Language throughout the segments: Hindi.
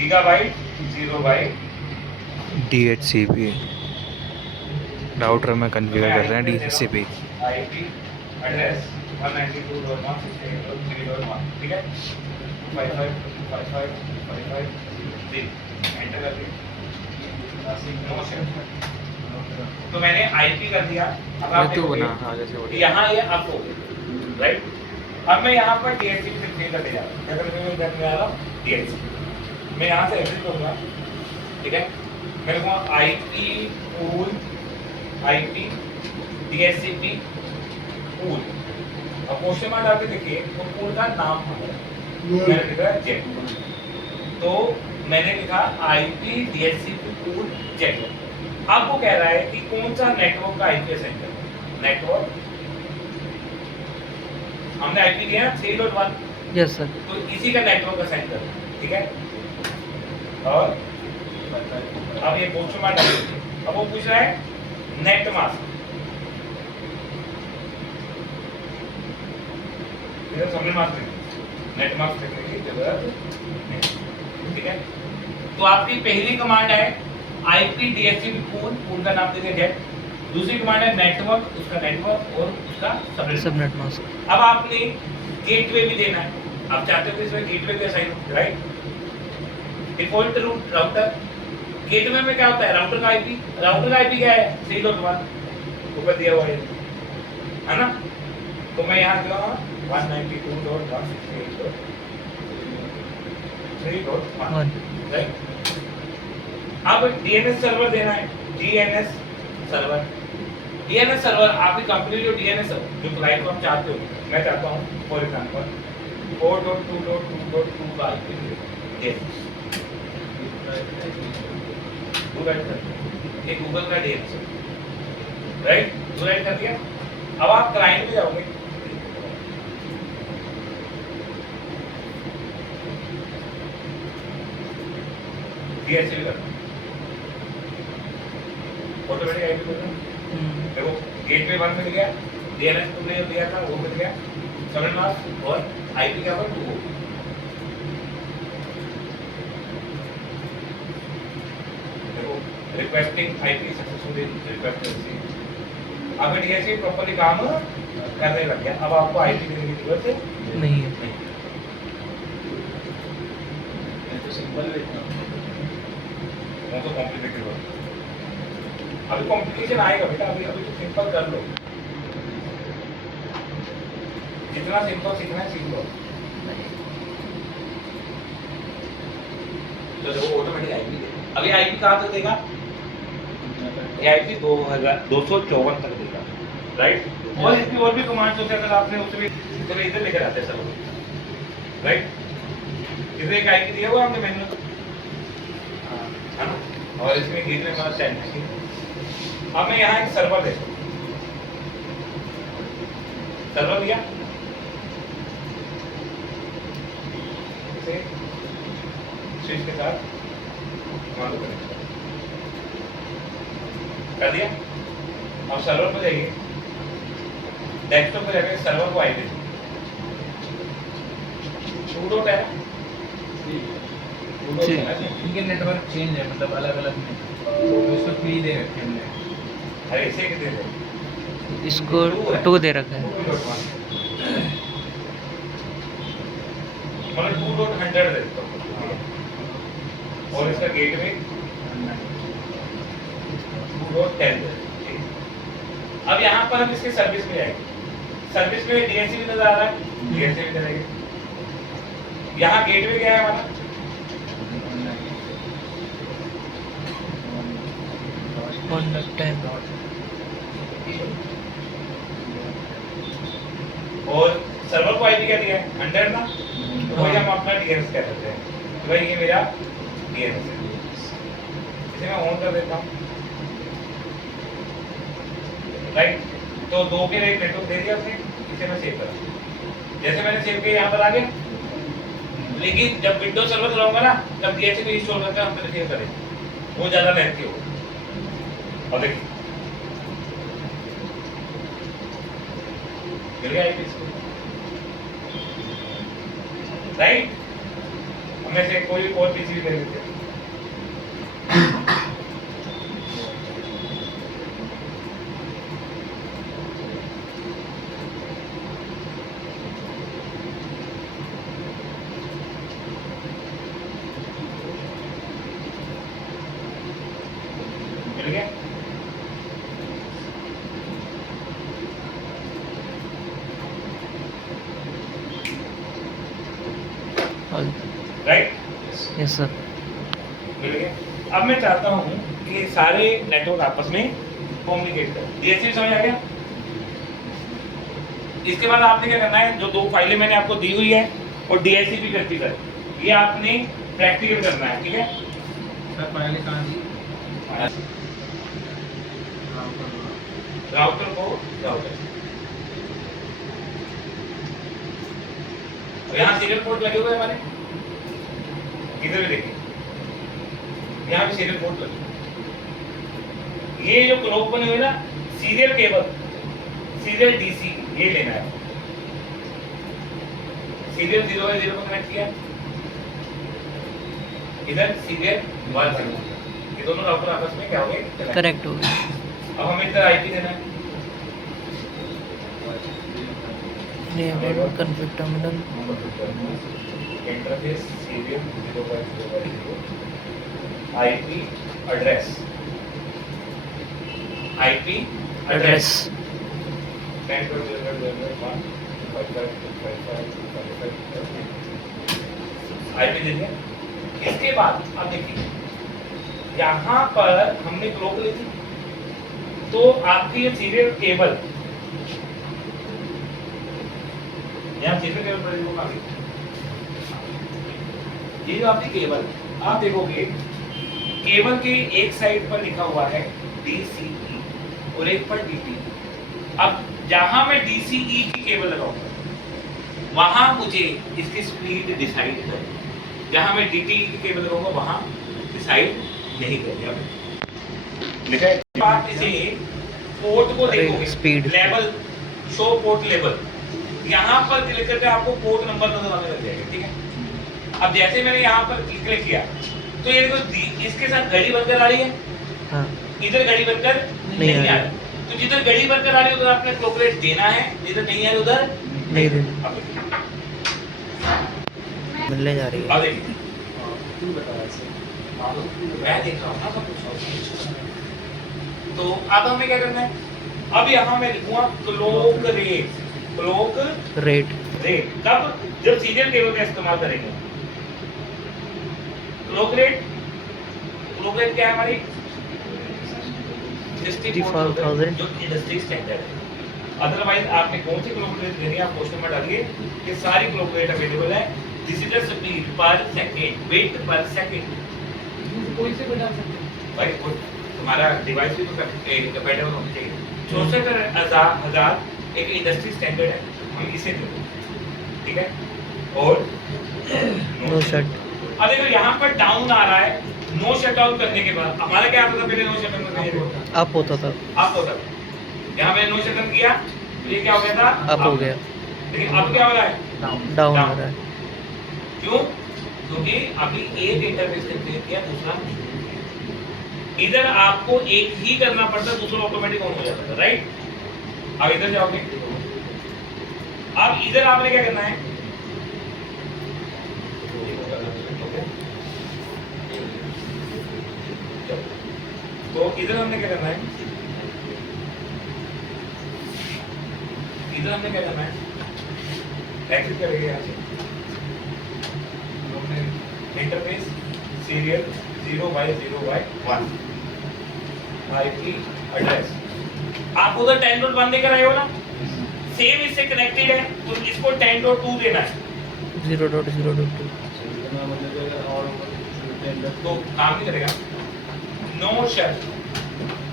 गीगाबाइट 0 बाइट DHCP राउटर में कॉन्फ़िगर कर रहे हैं DHCP। आईपी एड्रेस 192.168.3.1 ठीक है 555555 एंटर कर दिया। तो मैंने आईपी कर दिया। अब आप देखोगे यहाँ ये अप हो गया राइट। अब मैं यहाँ पर डीएचसीपी फिर करने जा रहा हूँ। क्या करने जा रहा हूँ? डीएचसीपी मैं यहाँ से एग्जिट करूँगा ठीक है। मेरे को IP pool IP DHCP pool. अब क्वेश्चन मार्क डाल के देखिए तो पूल का नाम मैंने लिखा जेट। तो मैंने लिखा आईपी डीएचसीपी पूल जेट। अब वो कह रहा है कि कौन सा नेटवर्क का आईपी सेंटर नेटवर्क हमने आईपी दिया ना 3.1। Yes sir. तो इसी का नेटवर्क का सेंटर ठीक है। और अब ये क्वेश्चन मार्क डालिए। अब वो पूछ रहा है नेट मास्क समझ मास्क नेट मास्क लिखने की जरूरत नहीं ठीक है। तो आपकी पहली कमांड है आईपी डीएचसीपी पूल पूल का नाम दीजिए जेट। दूसरी कमांड है नेटवर्क उसका नेटवर्क और उसका सबनेट मास्क। अब आपने गेटवे भी देना है। आप चाहते हो कि इसमें गेटवे भी असाइन हो right. Default route router gateway में क्या होता है राउटर का आईपी क्या है 3.1 ऊपर दिया हुआ है ना। तो मैं यहाँ जो 192.168.3.1 राइट। अब डीएनएस सर्वर देना है डीएनएस सर्वर आपकी कंपनी जो डीएनएस जो क्लाइंट को आप चाहते हो मैं चाहता हूँ फॉर एग्जांपल 4.2.2.2 का आईपी ये गूगल का डीएनएस राइट राइट कर दिया। अब आप क्लाइंट पे जाओगे डीएचसीपी करना ऑटोमेटिक आईपी करना। देखो गेटवे 1 मिल गया डीएनएस तुमने जो दिया था वो मिल गया सबनेट मास्क और आईपी क्या पर 2 हो। देखो requesting IP successfully request receive. अब डीएचसीपी प्रॉपर्ली काम करने लग गया। अब आपको आईपी देने की जरूरत नहीं है। तो सिंपल है वो तो कॉम्प्लिकेटेड हो। अभी कॉम्प्लिकेशन आएगा बेटा अभी तो सिंपल कर लो। जितना सिंपल सीखना है सीख लो। तो देखो ऑटोमेटिक आईपी अभी आईपी कहाँ तक देगा ये आईपी 254 तक देगा राइट। और इसकी और भी कमांड्स होते हैं अगर आपने उसमें चलो इधर लेकर आते हैं सब राइट। इधर एक आईपी दिया हुआ हमने मैनुअल है ना। और इसमें गेट में हमारा सेंड है। अब मैं यहाँ एक सर्वर देखो सर्वर दिया स्विच के साथ कर दिया। अब सर्वर पर जाइए डेस्कटॉप पर जाकर सर्वर को आईपी शूट है इनके नेटवर्क चेंज है मतलब अलग अलग में इसको 3 दे रखे हमने। अरे इसे कितने दे इसको 2 दे रखा है मतलब 2.100 दे दो और इसका गेटवे 2.10 दे। अब यहाँ पर हम इसके सर्विस में जाएंगे। सर्विस में डीएचसीपी नजर आ रहा है डीएचसीपी करेंगे। यहाँ गेटवे क्या है हमारा और सर्वर को आईपी क्या दिया है 100 ना। तो वही हम अपना डीएनएस कह सकते हैं तो भाई ये मेरा डीएनएस है। इसे मैं ऑन कर देता हूँ राइट। तो 2 के रेट नेटवर्क दे दिया उसने। इसे मैं सेव करा जैसे मैंने सेव किया यहाँ पर आ गया। लेकिन जब विंडोज सर्वर चलाऊंगा ना तब डीएचसीपी इंस्टॉल करके हम फिर सेव करेंगे वो ज्यादा लेंथी होगा। और देखिए मिल गया आईपी राइट। हमें से कोई और पीसीबी ले लेते हैं। मिल गया? राइट? Yes sir. मिल गया। अब मैं चाहता हूँ कि सारे नेटवर्क आपस में कम्युनिकेट करें। डीएसपी समझ आ गया? इसके बाद आपने क्या करना है, जो दो फाइलें मैंने आपको दी हुई है और डीएससीपी प्रैक्टिकल, ये आपने प्रैक्टिकल करना है, ठीक है? सर पहले कहाँ दी? राउटर को राउटर, यहाँ सीरियल पोर्ट लगे हुए हैं हमारे, इधर भी देखिए, यहाँ भी सीरियल पोर्ट लगे। ये जो क्लॉक बनी हुई है ना, सीरियल केबल, सीरियल डीसी, ये लेना है। सीरियल 0 है 0 को कनेक्ट किया, इधर सीरियल 1 से, ये दोनों राउटर आपस में क्या हो गए? करेक्ट हो गया। अब हमें इधर आईपी देना है। Config terminal interface serial 0.0.0, IP address, IP address 10.0.0.1 IP दे दिया। इसके बाद अब देखिए, यहाँ पर हमने क्लॉक ली थी, तो आपकी ये सीरियल केबल, यहाँ सीरियल केबल पर देखो आगे, ये जो आपकी केबल, आप देखोगे केबल के एक साइड पर लिखा हुआ है DCE और एक पर DTE। अब जहां मैं DCE की केबल लगाऊंगा, वहां मुझे इसकी स्पीड डिसाइड करनी, जहां मैं DTE की केबल लगाऊंगा वहां डिसाइड नहीं करनी। लिखा है बात, इसे पोर्ट को देखोगे, speed level show port level, यहाँ पर क्लिक करके आपको पोर्ट नंबर नजर आने लग जाएगा, ठीक है? अब जैसे मैंने यहाँ पर क्लिक किया, तो ये देखो इसके साथ घड़ी बनकर आ रही है, हाँ इधर घड़ी बनकर नहीं आ रही। तो जिधर घड़ी बनकर आ रही है उधर आपने क्लॉक रेट देना है, जिधर नहीं है उधर नहीं देना। अब देखिए, मिलने जा रही है। अब देखिए, मैं देख रहा हूँ ना सब कुछ। तो अब हमें क्या करना है, अब यहाँ मैं लिखूंगा clock rate, clock rate rate कब, जब सीरियल केबल का इस्तेमाल करेंगे। क्लॉक रेट, क्लॉक रेट क्या है हमारी? 64,000 जो इंडस्ट्री स्टैंडर्ड है। अदरवाइज आपने कौन सी क्लॉक रेट देनी है, आप क्वेश्चन में डालिए कि सारी क्लॉक रेट अवेलेबल है। दिस इज द स्पीड पर सेकंड, वेट पर सेकंड। कोई से भी डाल सकते हैं भाई तुम्हारा डिवाइस भी तो कंपैटिबल होना चाहिए। 64,000 एक इंडस्ट्री स्टैंडर्ड है, हम इसे देंगे, ठीक है? और नो शट। अब देखो यहाँ पर डाउन आ रहा है, नो शट डाउन करने के बाद हमारा क्या आता था पहले? नो शट डाउन करने के बाद अप होता था। अप होता था। यहाँ मैंने नो शट डाउन किया तो ये क्या हो गया था? अप हो गया। लेकिन अब क्या हो रहा है? डाउन हो रहा है। क्यों? क्योंकि अभी एक इंटरफेस क्रिएट किया, दूसरा इधर आपको एक ही करना पड़ता, दूसरा ऑटोमेटिक ऑन हो जाता था, राइट? अब इधर जाओगे, अब इधर आपने क्या करना है? तो इधर हमने क्या करना है? इधर हमने क्या करना है? एग्जिट करेंगे यहाँ से, interface serial 0x0x1 IP address. आप उधर 10.1 लेकर आए हो ना, सेम इससे कनेक्टेड है, तो इसको 10.2 देना है। 0.0.2 तो काम नहीं करेगा। No shut.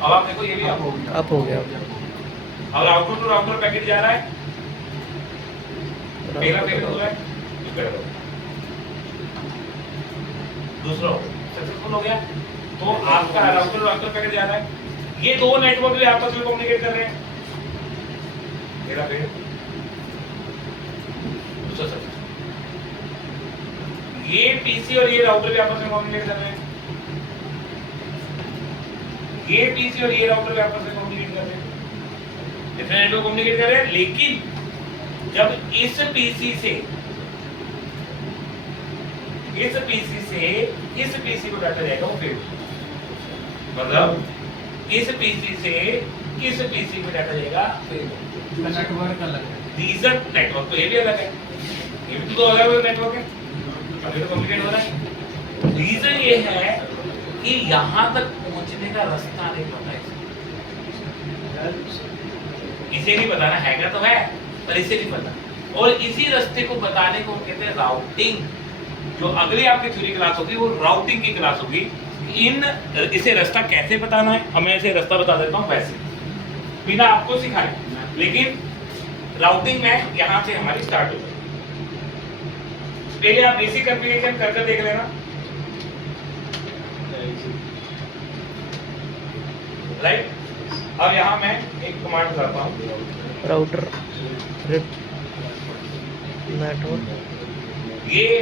अब आप देखो ये भी अप हो गया। अप हो गया। अब राउटर टू राउटर पैकेट जा रहा है, पहला पैकेट हो रहा है, दूसरा सक्सेसफुल हो गया। तो आपका राउटर राउटर पैकेट जा रहा है, ये दो नेटवर्क भी आपस में कम्युनिकेट कर रहे हैं। पहला पैकेट, दूसरा सक्सेसफुल, ये पीसी और ये राउटर भी आपस में कम्युनिकेट कर रहे हैं, ये पीसी और ये राउटर भी आपस में कम्युनिकेट कर रहे हैं, डिफरेंट नेटवर्क कम्युनिकेट कर रहे हैं। लेकिन जब इस पीसी से इस पीसी को डाटा जाएगा वो फेल, मतलब इस पीसी से इस पीसी में डाटा जाएगा फेल। नेटवर्क अलग है, रीजन नेटवर्क तो ये भी अलग है, ये भी तो अलग अलग नेटवर्क है, अभी तो कम्युनिकेट हो रहा है। रीजन ये है कि यहाँ तक पहुंचने का रास्ता नहीं पता है, इसे नहीं बताना हैगा तो है पर इसे नहीं पता, और इसी रास्ते को बताने को कहते हैं राउटिंग। जो अगली आपकी थ्योरी क्लास होगी वो राउटिंग की क्लास होगी। इसे रास्ता कैसे बताना है, और मैं इसे रास्ता बता देता हूँ वैसे बिना आपको सिखाए, लेकिन राउटिंग में यहाँ से हमारी स्टार्ट हो जाएगी। पहले आप बेसिक कॉन्फ़िगरेशन कर देख लेना, राइट। अब यहाँ मैं एक कमांड बताता हूँ, राउटर रिप नेटवर्क। ये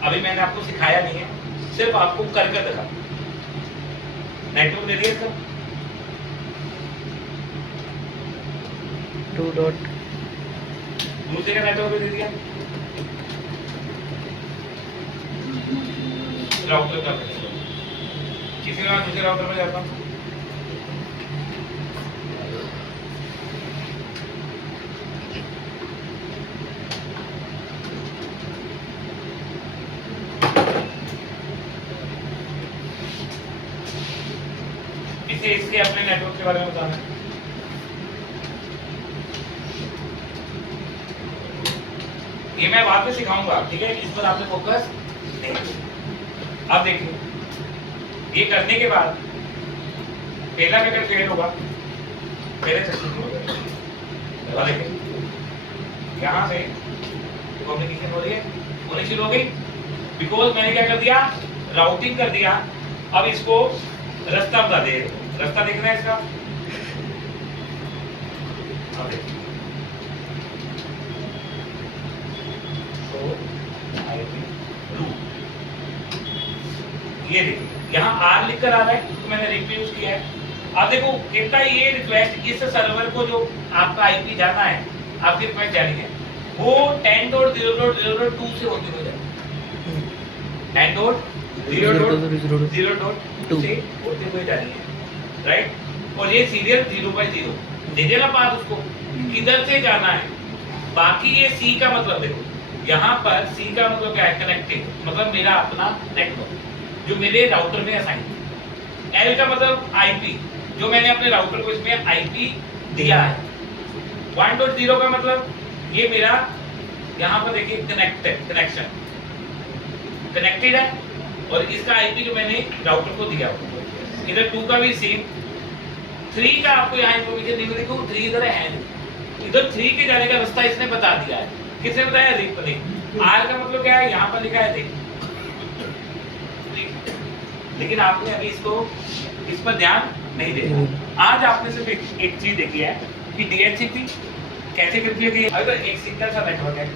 अभी मैंने आपको सिखाया नहीं है, सिर्फ आपको कर दिखा। नेटवर्क दे दिया इसका 2 डॉट दूसरे का नेटवर्क दे दिया, राउटर का किसी का दूसरे राउटर में जाता हूँ, इसे इसके अपने नेटवर्क के बारे में बताना है। ये मैं बाद में सिखाऊंगा, ठीक है, इस पर आपने फोकस नहीं। अब देखिए, ये करने के बाद पहला मेथड फेल होगा, पहले सक्सेसफुल होगा। यहाँ से कम्युनिकेशन हो रही है, होनी शुरू हो गई, बिकॉज मैंने क्या कर दिया, राउटिंग कर दिया। अब इसको रास्ता बता दे, रास्ता देखना है इसका। अब देखिए, ये देखिए यहाँ R लिख कर आ रहा है, तो मैंने रिप यूज किया है। अब देखो कितना ये रिक्वेस्ट इस सर्वर को जो आपका आईपी जाना है, आपकी रिक्वेस्ट जानी है, वो 10.0.0.2 से होती हुई जाए, 10.0.0.2 से होते हुए जानी है, राइट। और ये सीरियल 0/0 दे देना पाथ उसको किधर से जाना है। बाकी ये C का मतलब देखो, यहाँ पर C का मतलब क्या है, कनेक्टेड, मतलब मेरा अपना नेटवर्क जो मेरे राउटर में असाइन है। L का मतलब आईपी, जो मैंने अपने राउटर को इसमें आईपी दिया है। 1.0 का मतलब ये मेरा यहाँ पर देखिए कनेक्टेड है, और इसका आईपी जो मैंने राउटर को दिया हुआ। इधर 2 का भी सेम। 3 का आपको यहाँ इंफॉर्मेशन नहीं मिलेगी, 3 इधर है नहीं। इधर 3 के जाने का रास्ता इसने बता दिया है। किसने बताया, रिप ने। R का मतलब क्या है, यहाँ पर लिखा है रिप, लेकिन आपने अभी इस पर ध्यान नहीं दिया। आज आपने सिर्फ एक चीज देखी है कि DHCP कैसे करती है। अगर एक सिंगल सा नेटवर्क है,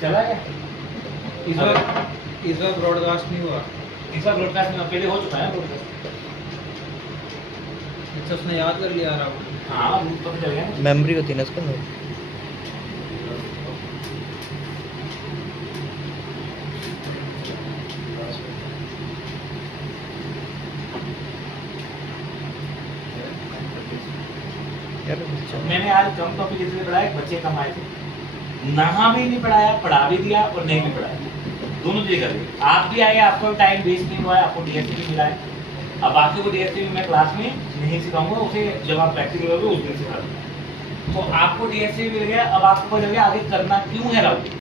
चला गया इस बार ब्रॉडकास्ट नहीं हुआ, इस बार ब्रॉडकास्ट में पहले हो चुका है ब्रॉडकास्ट। अच्छा उसने याद कर लिया राउटर। हाँ तो चल गया। मेमोरी होती है ना इसके अंदर। मैंने आज कम टॉपिक इसलिए पढ़ाया, बच्चे कम आए थे, नहा भी नहीं पढ़ाया, पढ़ा भी दिया और नहीं भी पढ़ाया, दोनों चीज कर दी। आप भी आए, आपको टाइम वेस्ट नहीं हुआ है, आपको DHCP मिला है। अब बाकी को DHCP मैं क्लास में नहीं सिखाऊंगा, उसे जब आप प्रैक्टिकल करोगे उस दिन सिखा दूंगा। तो आपको DHCP मिल गया, अब आपको पता चल गया आगे करना क्यों है राउटिंग।